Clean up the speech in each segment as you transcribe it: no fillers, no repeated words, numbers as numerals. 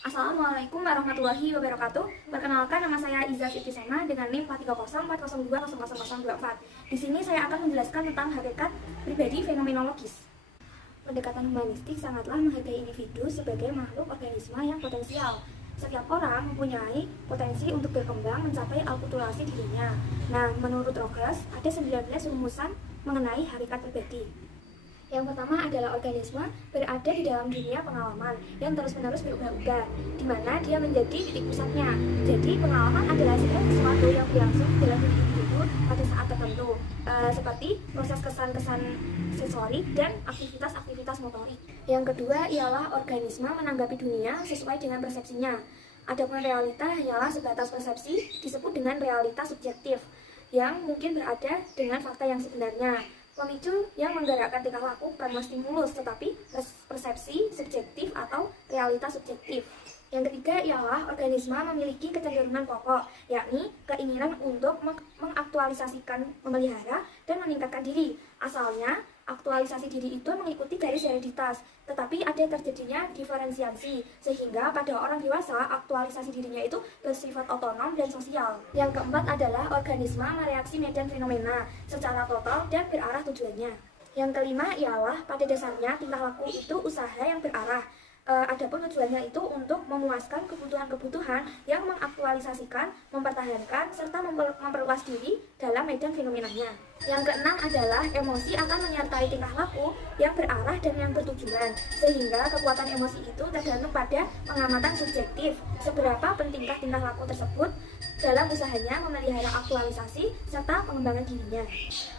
Assalamualaikum warahmatullahi wabarakatuh. Perkenalkan, nama saya Iza Fitisena dengan NIM 4304002000024. Di sini saya akan menjelaskan tentang hakikat pribadi fenomenologis. Pendekatan humanistik sangatlah menghargai individu sebagai makhluk organisme yang potensial. Setiap orang mempunyai potensi untuk berkembang mencapai akulturasi dirinya. Nah, menurut Rogers, ada 19 rumusan mengenai hakikat pribadi. Yang pertama adalah organisme berada di dalam dunia pengalaman yang terus-menerus berubah-ubah, di mana dia menjadi titik pusatnya. Jadi pengalaman adalah segala sesuatu yang berlangsung dalam diri individu pada saat tertentu, seperti proses kesan-kesan sensorik dan aktivitas-aktivitas motorik. Yang kedua ialah organisme menanggapi dunia sesuai dengan persepsinya. Adapun realita hanyalah sebatas persepsi, disebut dengan realitas subjektif, yang mungkin berada dengan fakta yang sebenarnya. Pemicu yang menggerakkan tingkah laku bukan stimulus, tetapi persepsi subjektif atau realitas subjektif. Yang ketiga ialah organisme memiliki kecenderungan pokok, yakni keinginan untuk mengaktualisasikan, memelihara, dan meningkatkan diri. Asalnya, aktualisasi diri itu mengikuti garis hereditas, tetapi ada terjadinya diferensiasi, sehingga pada orang dewasa aktualisasi dirinya itu bersifat otonom dan sosial. Yang keempat adalah organisme mereaksi medan fenomena secara total dan berarah tujuannya. Yang kelima ialah pada dasarnya tingkah laku itu usaha yang berarah. Adapun tujuannya itu untuk memuaskan kebutuhan-kebutuhan yang mengaktualisasikan, mempertahankan, serta memperluas diri dalam medan fenomenanya. Yang keenam adalah emosi akan menyertai tingkah laku yang berarah dan yang bertujuan, sehingga kekuatan emosi itu tergantung pada pengamatan subjektif, seberapa pentingkah tingkah laku tersebut dalam usahanya memelihara aktualisasi serta pengembangan dirinya.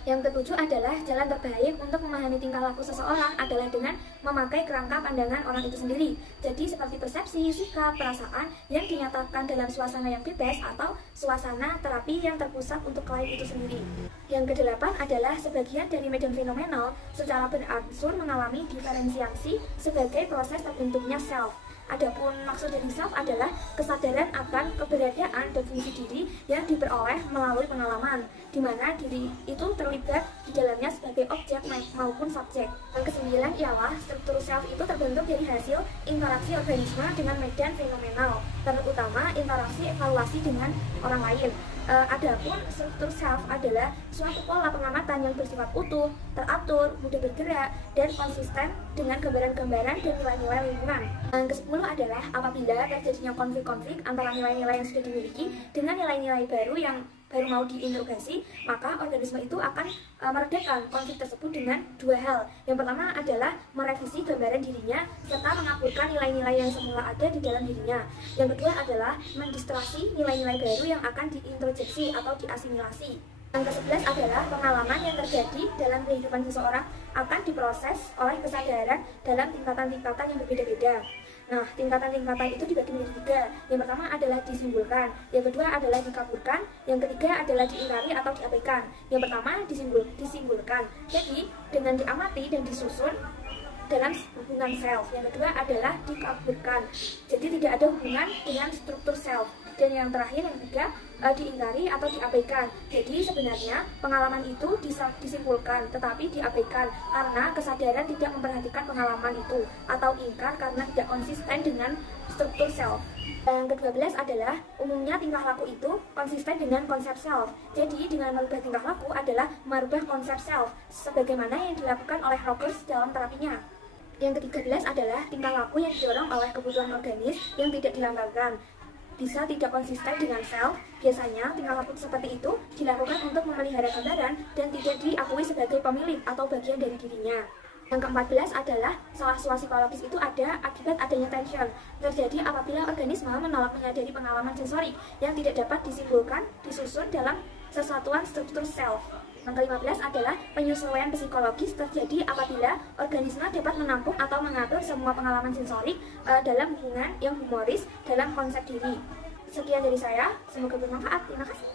Yang ketujuh adalah jalan terbaik untuk memahami tingkah laku seseorang adalah dengan memakai kerangka pandangan orang itu sendiri. Jadi seperti persepsi, sikap, perasaan yang dinyatakan dalam suasana yang bebas atau suasana terapi yang terpusat untuk klien itu sendiri. Yang kedelapan adalah sebagian dari medan fenomenal secara berangsur mengalami diferensiasi sebagai proses terbentuknya self. Adapun maksud dari self adalah kesadaran akan keberadaan dan fungsi diri yang diperoleh melalui pengalaman, di mana diri itu terlibat di dalamnya sebagai objek maupun subjek. Yang kesembilan ialah struktur self itu terbentuk dari hasil interaksi organisme dengan medan fenomenal, terutama interaksi evaluasi dengan orang lain. Adapun struktur self adalah suatu pola pengamatan yang bersifat utuh, teratur, mudah bergerak, dan konsisten dengan gambaran-gambaran dan nilai-nilai lingkungan. Yang ke-10 adalah apabila terjadinya konflik-konflik antara nilai-nilai yang sudah dimiliki dengan nilai-nilai baru yang baru mau diinterogasi, maka organisme itu akan meredakan konflik tersebut dengan dua hal. Yang pertama adalah merevisi gambaran dirinya serta mengaburkan nilai-nilai yang semula ada di dalam dirinya. Yang kedua adalah mendistorsi nilai-nilai baru yang akan diintrojeksi atau diasimilasi. Yang ke-11 adalah pengalaman yang terjadi dalam kehidupan seseorang akan diproses oleh kesadaran dalam tingkatan-tingkatan yang berbeda-beda. Nah, tingkatan-tingkatan itu dibagi menjadi tiga. Yang pertama adalah disimpulkan, yang kedua adalah dikaburkan, yang ketiga adalah diingkari atau diabaikan. Yang pertama disimpulkan. Jadi, dengan diamati dan disusun dalam hubungan self. Yang kedua adalah dikaburkan. Jadi tidak ada hubungan dengan struktur self. Dan yang terakhir, yang ketiga, diingkari atau diabaikan. Jadi sebenarnya pengalaman itu disimpulkan tetapi diabaikan karena kesadaran tidak memperhatikan pengalaman itu, atau ingkar karena tidak konsisten dengan struktur self. Yang ke-12 adalah umumnya tingkah laku itu konsisten dengan konsep self. Jadi dengan merubah tingkah laku adalah merubah konsep self, sebagaimana yang dilakukan oleh Rogers dalam terapinya. Yang ke-13 adalah tingkah laku yang didorong oleh kebutuhan organis yang tidak dilambangkan, bisa tidak konsisten dengan self. Biasanya tingkah laku seperti itu dilakukan untuk memelihara gambaran dan tidak diakui sebagai pemilik atau bagian dari dirinya. Yang ke-14 adalah salah-salah psikologis itu ada akibat adanya tension, terjadi apabila organisme menolak menyadari pengalaman sensorik yang tidak dapat disimpulkan, disusun dalam sesatuan struktur self. Yang ke-15 adalah penyesuaian psikologis terjadi apabila organisme dapat menampung atau mengatur semua pengalaman sensorik dalam hubungan yang humoris dalam konsep diri. Sekian dari saya, semoga bermanfaat. Terima kasih.